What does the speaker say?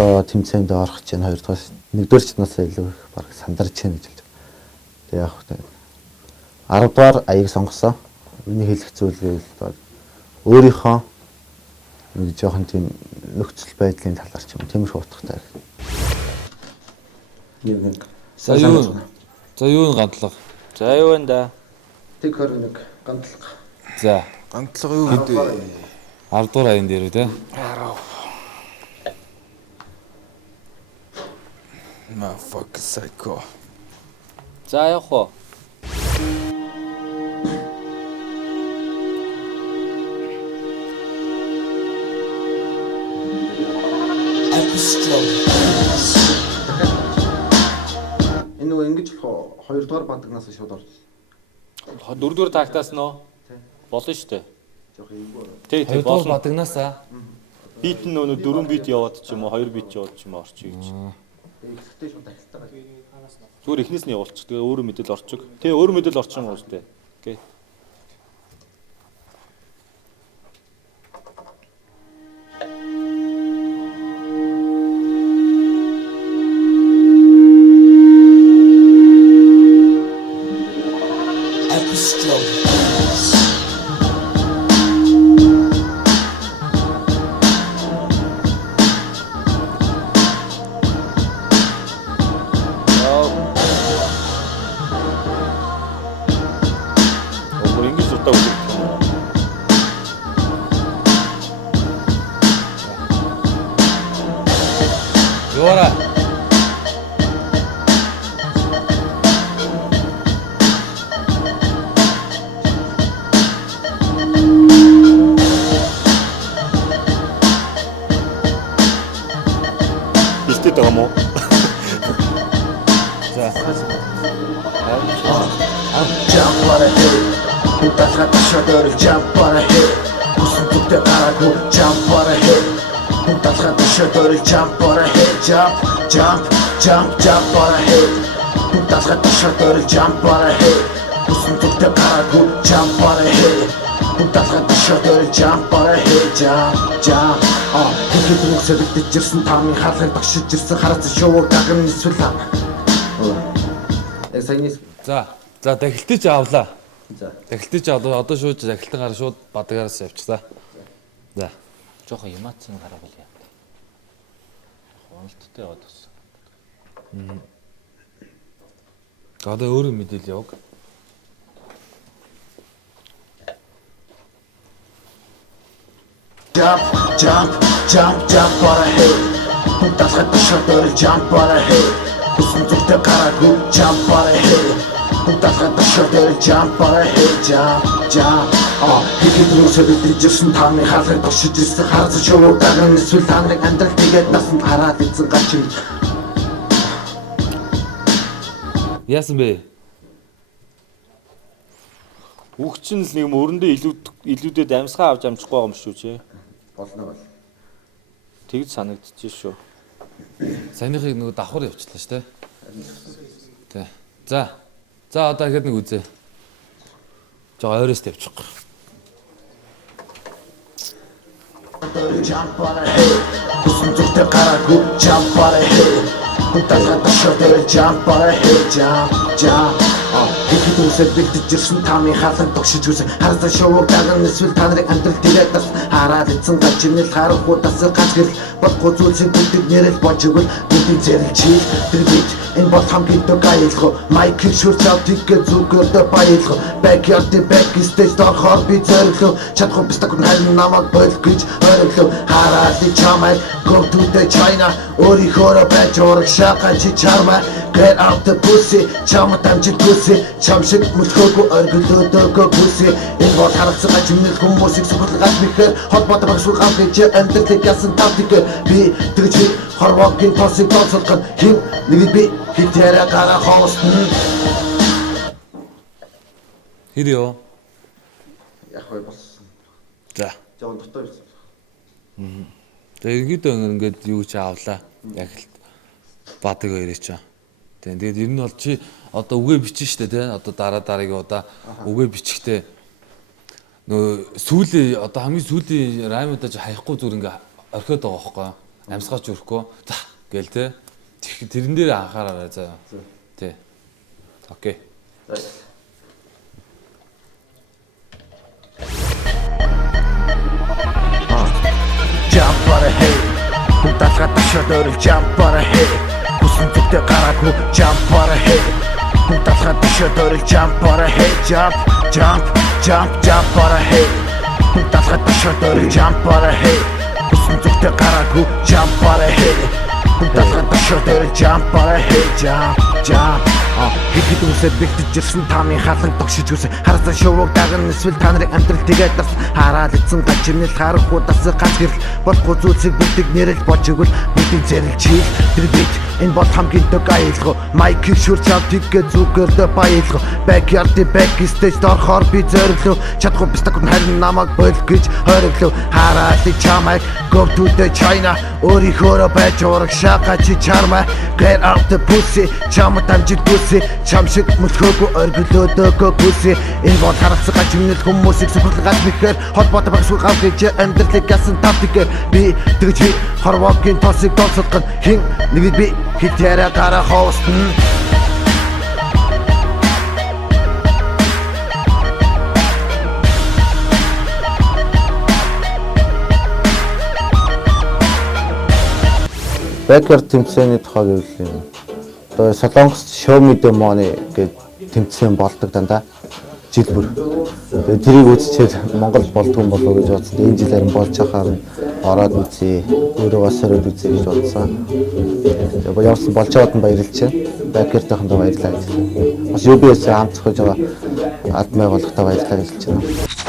одоо тэмцээнд орох чинь 2 дугаар нэгдүгээр чанасаа илүү их баг сандарч байна гэж хэлж. Тэг яг хөө 10 дугаар аяг сонгосон. Миний хэлэх зүйл бол өөрийнхөө нэг жоохон тийм нөхцөл байдлын талаар ч юм тиймэрхүү утгатай. Нэг За юу гандлага. За юу вэ да? Тэг 21 гандлага. За гандлага юу гэдэг 10 дугаар аян дээр үү те? 10. Ma fuck psycho. За явах уу? Энэ нөгөө ингэж 2 дугаар бадагнаас шууд орж. 4-р тактаас нөө болно шүү дээ. Жоох эвгүй. Тий, 2 дугаар болно. бадагнаасаа Бит нь нөгөө 4 бит яваад ч юм уу 2 бит яваад ч юм уу орчих гэж. Ихтэй шууд тахилтаа. Зүгээр эхнээс нь явуулчих. Тэгээ өөрөө мэдэл орчих. Тэгээ өөрөө мэдэл орчих юм уу шүү дээ. Окей. Юура. Бэлтээд байгаа мó? За. Jump on a hill. Утасгата шодор jump on a hill. Усүтэ гараку jump on a hill. Утасгата шодор jump on a hill. Jump on a hill. Утасгата шодор jump on a hill. Усүтэ гараку jump on a hill. Утасгата шодор jump on a hill. Jump. Тэгэхэд үсэлдэж ирсэн тамийн хаалгыг багшиж ирсэн харац шоу даган эсвэл. Саяны За дахилтж авлаа. За. Дахилтж авлаа. Одоо шууд дахилтан гараа шууд бадагаараас явчихлаа. За. Жохон ямаацсан гараа бол яа. Хонолттой яваад байна. Одоо өөрөө мэдээлэл яваг. Jump on a hill. Утасгата шодор jump on a hill. Усүтэ гараку jump on a hill. Утасгата шодор jump on a hill. Jump. Тэгэхэд үсэлдэж ирсэн тамийн хаалгыг багшиж ирсэн харац шоу даган эсвэл та нарыг амьдрал тэгээд насанд хараад ирсэн гачин. Яасан бэ? Үгчин л нэг юм өрөндөө илүүдэд амьсгаа авч амжихгүй байгаа юм шүү чи. болно бол. Тэгж санагдчихэж шүү. Саяныхыг нөгөө давхар явуулчихлаа шүү дээ. Тэ. За одоо ихэд нэг үзье. Жоо ойроос тавьчих. Jump on a hill. Усүтэ гараку jump on a hill. Утасгата шодор jump on a hill. Jump. Тэгэхэд үсэлдэж ирсэн тамийн хаалгыг багшиж үсэн харац шоу даган эсвэл та нарыг амьдрал тэгээд нас хараад эцэн гачнэл харахуудаас гац гэрэл болохгүй зүйлсийн бүдэг нэрэл божигвол бидний зэрэлчил тэр бит энэ бол хамгийн дэг аялах майкл шүрц авдгийг зүгээр дэ баялах backyard backstage дорхоор би зориглоо чадахгүй бистаг харин намайг бойл гэж ойрлоо хараад ли чамай go to the China өөрийнхөө байж ураг шахаа чи чармай get out the pussy чамд амжиг pussy чам шиг мөлхөөгүй оргилөөдөөгөө pussy энэ бол харагцсан гажимнэл хүмүүсийг сугалгаж мэхээр хот бод багшгүй гам гэж амьдралыг ясан тактик би тэгж хорвогийн тосыг тооцолгох хин нэг би хитээрэ гараа хоостно Хидио. Яг хой болсон. За. Жоо дотор ирсэн. Тэгээд ерөнхийдөө ингээд юу ч авлаа. Яг л бадаг хоёроо ч. Тэгээд ер нь бол чи одоо үгээ бичин штэ тий. Одоо дараагийн удаа үгээ бичихтэй нөгөө сүүлийн одоо хамгийн сүүлийн раймуудаа хаяхгүй зүр ингээ орхиод байгаа байхгүй. намсгаач өрөхгүй гэл те. Тэрэн дээр анхаараарай заа. Тий. Окей. Jump on a head. Хүн талгаа ташаад өрөл jump on a head. Хүсэн зүгтээ гараагүй jump on a head. Хүн талгаа ташаад өрөл jump on a head. Jump on a head. Хүн талгаа ташаад өрөл jump on a head. Хүсэн зүгтээ гараагүй jump on a head. Хүн талгаа ташаад өрөл jump on a head. Ихэд үсээ бэлтэж ирсэн тамийн халан тогшиж үсэ харсан шувууг даган эсвэл та нарын амьдрал тэгээд дарс хараад эцэн гажимнэл харахуудаас ганц гэрэл болохгүй зүйлсийг бүгдийг нэрэл болж өгвөл бүгдийг зэрэлжил тэр бит энэ бол хамгийн дөг аялгаа майкийг шүрч ав тийгээ зүгээр дэ баялгаа backyard-ийн backstage дорхоор би зориглоо чадахгүй бистаг харин намайг бойл гэж хориглоо хараалыг чамайг go to the China өөрийнхөө байж ураг шагачи чарма get out the pussy чамд амжиг бүсээ чам шиг мөлхөөгүй оргилөөдөөгөө бүсээ энэ бол харацсан гажигнэл хүмүүсийг сүхэл гал мэхээр холбоотой багсгүй гав гэж амьдралыг гасан тактикээр би тэгж би хорвогийн тосыг донсолгон хин нэгэд би хитээрэ гараа хоостон Бэкер тэмцээний тухай гэвэл юм. Одоо Солонгос Show Me the Money гэж тэмцээн болдог дандаа жил бүр. Тэгээ тэрийг үзчихээд Монгол болдгоо болов гэж бодсон. Энэ жил харин болж байхаар ороод үзье. Өөрөө сороод үзье гэж бодсон. Тэгээ явсан болж байгаад нь баярлж байна. Бэкертайхандаа баярлалаа гэж. Бас UBS хамт зохиож байгаа Адмай болгохтой баярлалаа гэж хэлж байна.